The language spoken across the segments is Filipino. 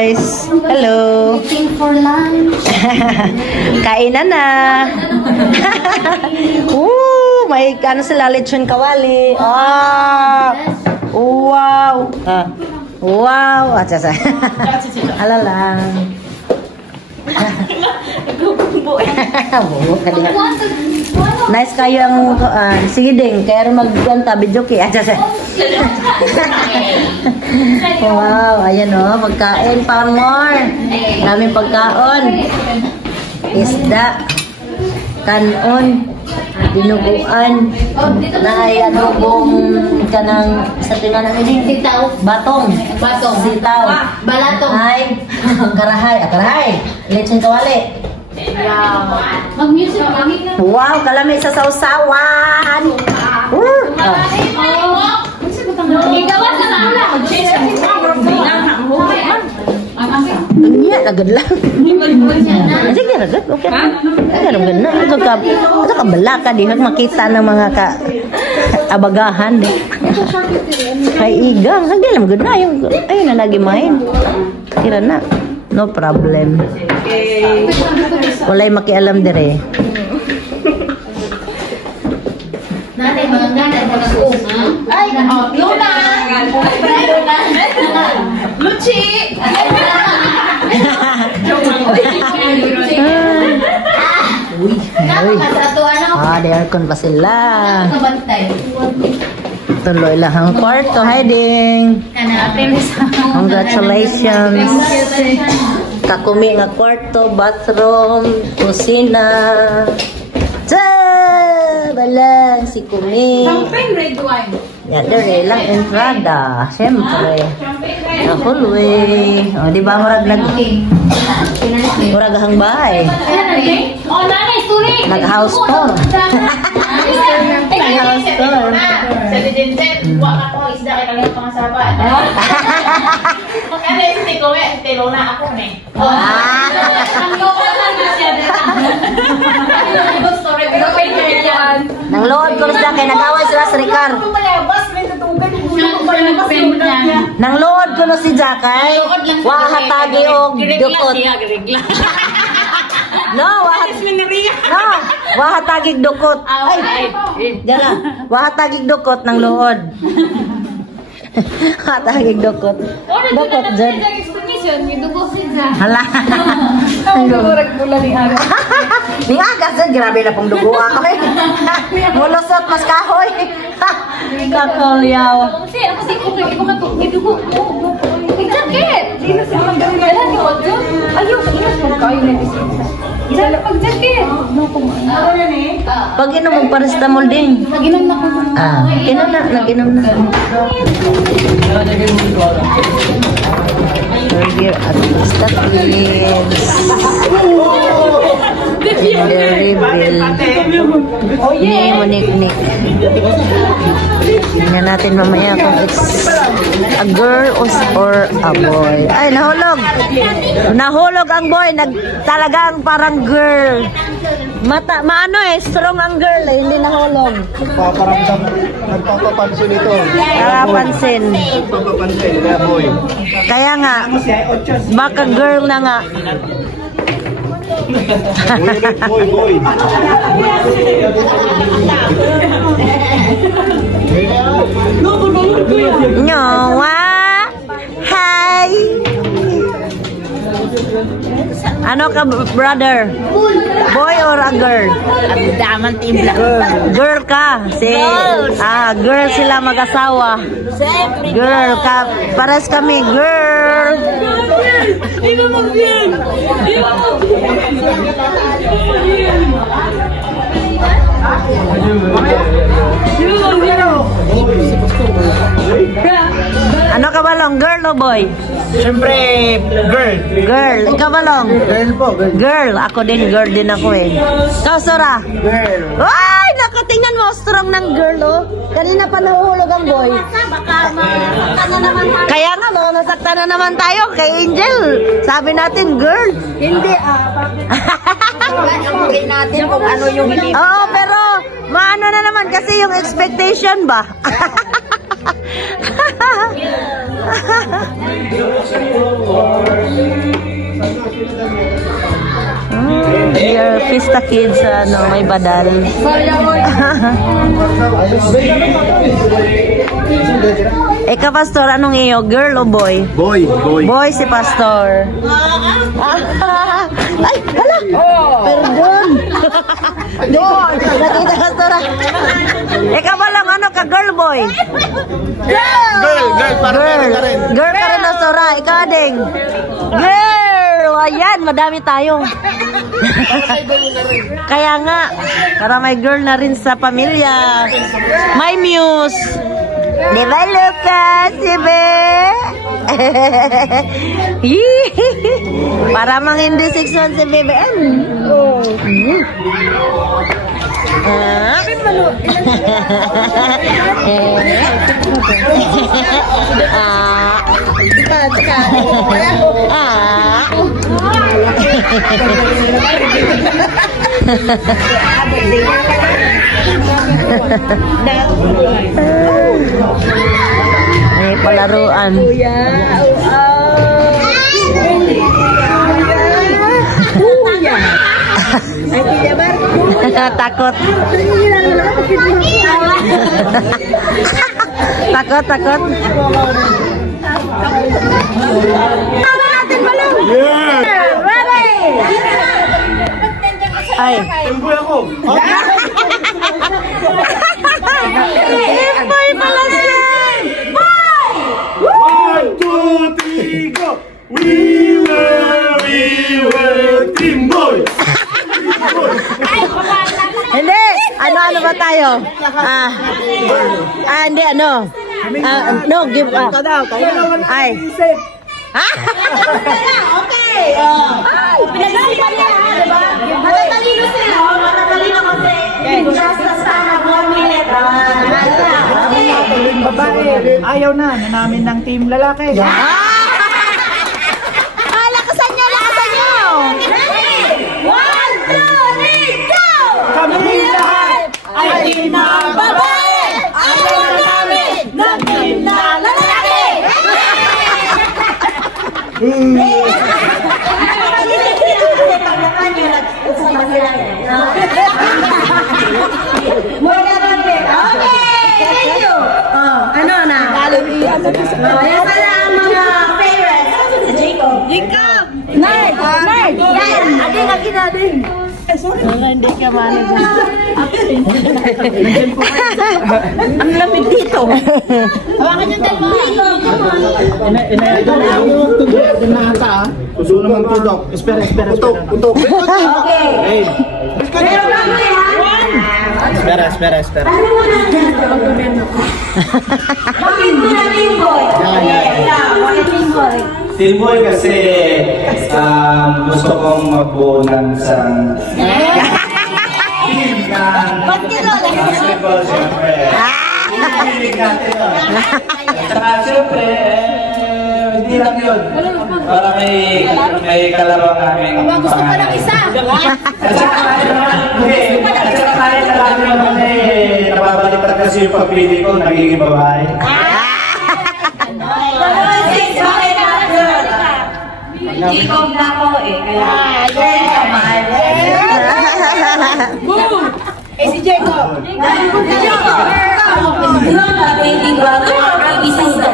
guys. Hello. Waiting for lunch. Kainan na. May ano sila, lechon kawali. Wow. Wow. Alala. Nice kayo ang sige ding, kaya rin mag-ganta, video kaya. Wow, ayan o, magkain pa more. Daming pagkaon. Isda, kanon, dinuguan, na ay adobong kanang sa tinanang ini. Batong. Sitaw. Balatong. Ay, karahay. Lechon kawali. Wow. Mag-music kami na. Wow, kalami sa sausawan. Igawan na na. Iya, agad lang. Sige, agad. Okay. Agad na. Ito kabala ka. Di makita ng mga abagahan. Kay igang. Hindi lang, agad na. Ayun na lagi main. Tira na. No problem. Walay makialam dire. Nanay, mga nanay, mga suong, ha? Ay, Luna! Luchi! Di aircon pa sila. Tuloy lang ang kwarto. Hi, Ding. Congratulations. Kakumi nga kwarto, bathroom, kusina. Balang si Kumi. Champagne red wine. Ya, dere lang entrada. Siyempre. Hallway. Di ba murag murag hang bahay. Oh, nanay, turing. Nag-house tour. Nag-house tour. Sa Lidinset, buwak ako isda kay kalimutan pang saba. Ano yung tikuwi? Tilona ako, ne. Ang lokal lang na siya. Story, pero pwede yan. Nang load ko sila kay nag-away sila sa Ricar. Nang load ko na si Jakay. Wahatagi og dukot. No, wahatagig dukot. Ay, dala. Wahatagig dukot ng lood. Wahatagig dukot. Dukot dyan. Hala. Ni agas dyan, grabe na pong dugo ako eh. Mulusot mas kahoy. Kakolyaw. Jacket! Ayaw, kayo na pag-jacket. Pag inom mong paracetamol din. Nag-inom na ko. Inom na. Nag-inom na. Burger at pasta please. The reveal ni Monik. Tingnan natin mamaya kung it's a girl or a boy. Ay, nahulog ang boy. Talagang parang girl. Maano strong ang girl eh, hindi nahulog. Nagpapapansin ito. Nagpapapansin. Boy. Kaya nga, baka girl na nga. Boy. Nyawa. Hi. Ano ka, brother? Boy or a girl? Daman timbla. Girl ka. Girl sila mag-asawa. Girl ka. Pares kami, girl. Ano ka balong? Girl o boy? Siyempre, girl. Girl. Ikaw balong? Girl po, girl. Girl. Ako din, girl din ako eh. Ikaw, Sora? Girl. Ay! Nakatingnan mo, strong ng girl oh. Kanina pa nahuhulog ang boy. Baka masaktan na naman tayo. Kaya nga, baka nasaktan na naman tayo kay Angel. Sabi natin, girl. Hindi Sabihin natin kung ano yung hindi. Oo, pero maano na naman kasi yung expectation ba? We are Fiesta Kids sa may badal. Ikaw, Pastor, anong iyo? Girl o boy? Boy. Boy si Pastor. Ay, hala! Perdon! Doon! Nakita, Pastor. Ikaw ba lang ano ka, girl boy? Girl. Parang ka rin. Girl ka rin, Pastor. Ikaw, Ading. Girl! Ayan, madami tayo. Kaya nga, para may girl na rin sa pamilya. May muse. Di ba, Lucas? Diba? Para mang hindi 6'1" si BBM. Oh. May palaruan. Takot. Takot. Ay. Tempoy ako. Tempoy pala siya. 1, 2, 3, go! We were Team Boy! Hindi. Ano ba tayo? Hindi, ano? No, give up. Ay. Ha? Okay. Pinag-isipan niya, di ba? Matatalino sila. Matatalino kasi. Just the time of 1 minute. Babae, ayaw na namin ng team lalaki. Lakasan nyo! 1, 2, 3, go! Kami lahat ay team na babae! Ayaw namin ng team na lalaki! Thank you! Ano na? Ayan pala ang mga favorites. Si Jacob! Nerd! Yan! Ading! Hindi ka manig. Ang lamig dito. Hawakan yung dalawa. Gusto naman tudok. Espera. Putok. Okay. Pero bago yan. Espera. Ano mo na dyan? Bakit mo na Team Boy? Bakit Team Boy? Team Boy kasi gusto kong magbuo ng isang team na basketball, siyempre. Hilig natin yun. Saka siyempre, hindi lang yun. Para may kalaro ang aming Gusto pa ng isa. At saka kahit na lang naman nababaliktad kasi yung pagpili ko, nagiging babae. Jacob na ako eh, kaya si Jacob. Baby brother or baby sister?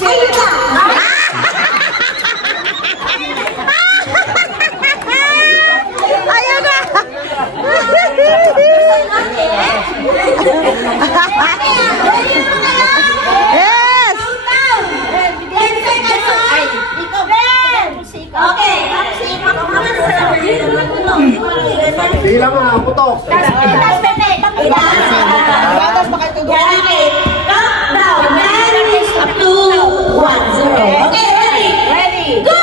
Ayun na! Ayun na! Yes! Okay, Sige lang mga putok. Up to 1-0. Okay, ready? Go!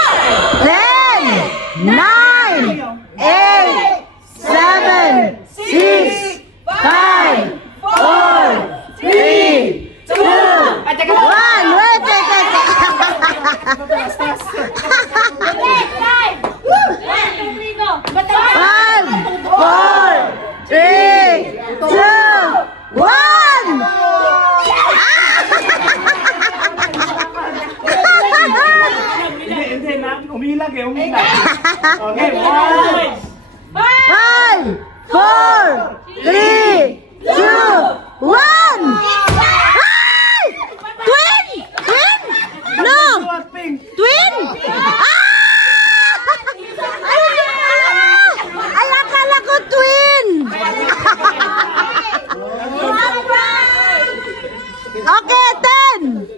10, 9, 8, 7, 6, 5, 4, 3, 2, 1. Wait. 5, 4, 3, 2, 1. Hindi na, umilag. Okay, 1. 5, 4, 3, 2, 1. Ay! Twin! Twin? No! Twin? Ay, akala ko twin! Okay, 10!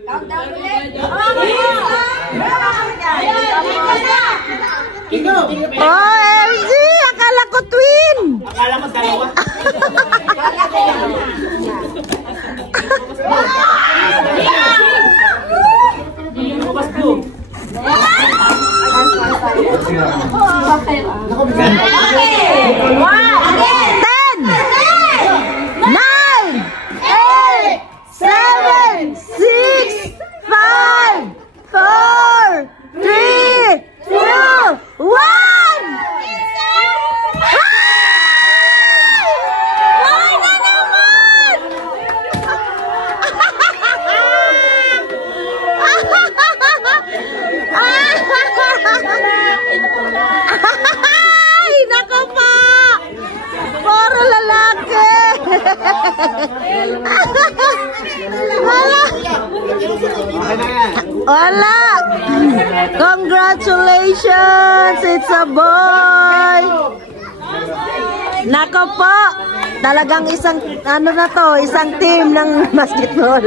OMG! Akala ko twin! Akala mo dalawa. Ay, nako po! Puro lalaki! Wala! Wala! Congratulations! It's a boy! Nako po! Talagang isang, ano na to, isang team ng basketball.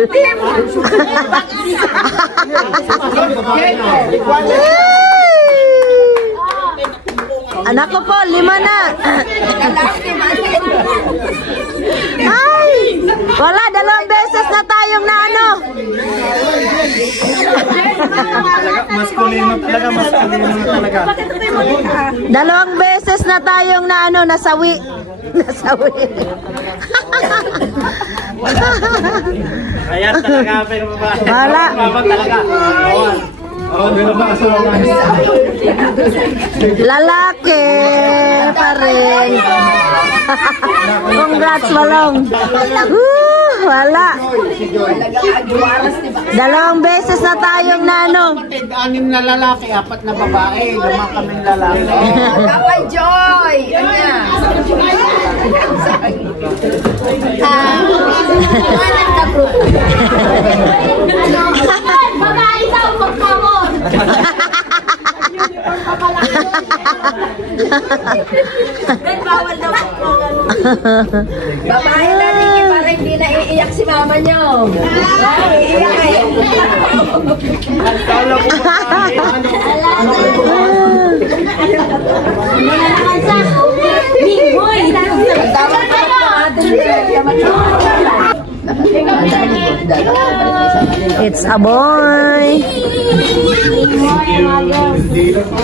Anak ko po, 5 na. Ay! Wala, 2 beses na tayong na ano. Maskulino talaga, maskulino talaga. 2 beses na tayong na ano, nasawi. Nasawi. Ayan talaga, pero Wala. talaga. Lalaki pa rin. Congrats, Balong. Wala. 2 beses na tayong nano. 6 na lalaki, 4 na babae, 5 kaming lalaki. Kapay Joy! Kanya. Babae daw, magkamon! Bawal daw babae na, para hindi na iiyak si mama nyo. Iiyak eh. It's a boy.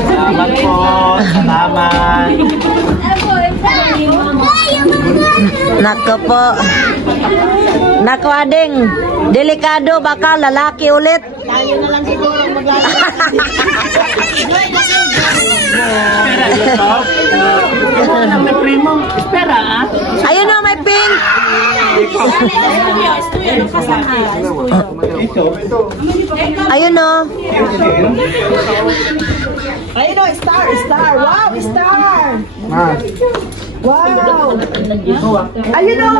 Salamat po. Salamat. Nako po. Nako ading. Delikado baka lalaki ulit. Tayo na lang siguro maglalaki. May primo. Espera, ah. Ayun o, may pink. Ayun o. Ayun o, star. Wow, star. Wow. Ayun o,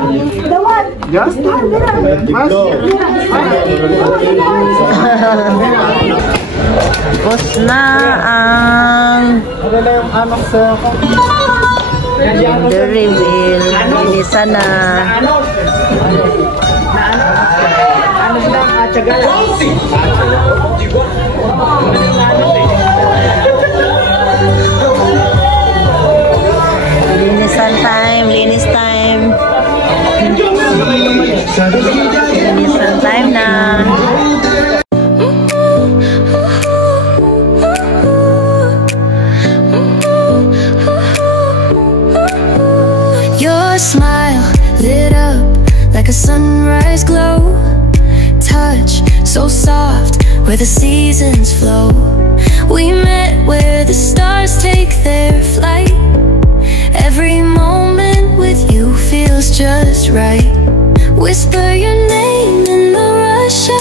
the one. Star, Tapos na ang the reveal. Inisa na. Ano lang, tsaga lang. Linisan time, linis time. Linisan time na. Your smile lit up like a sunrise glow. Touch so soft where the seasons flow. We met where the stars take their flight. Every moment with you feels just right. Whisper your name in the rush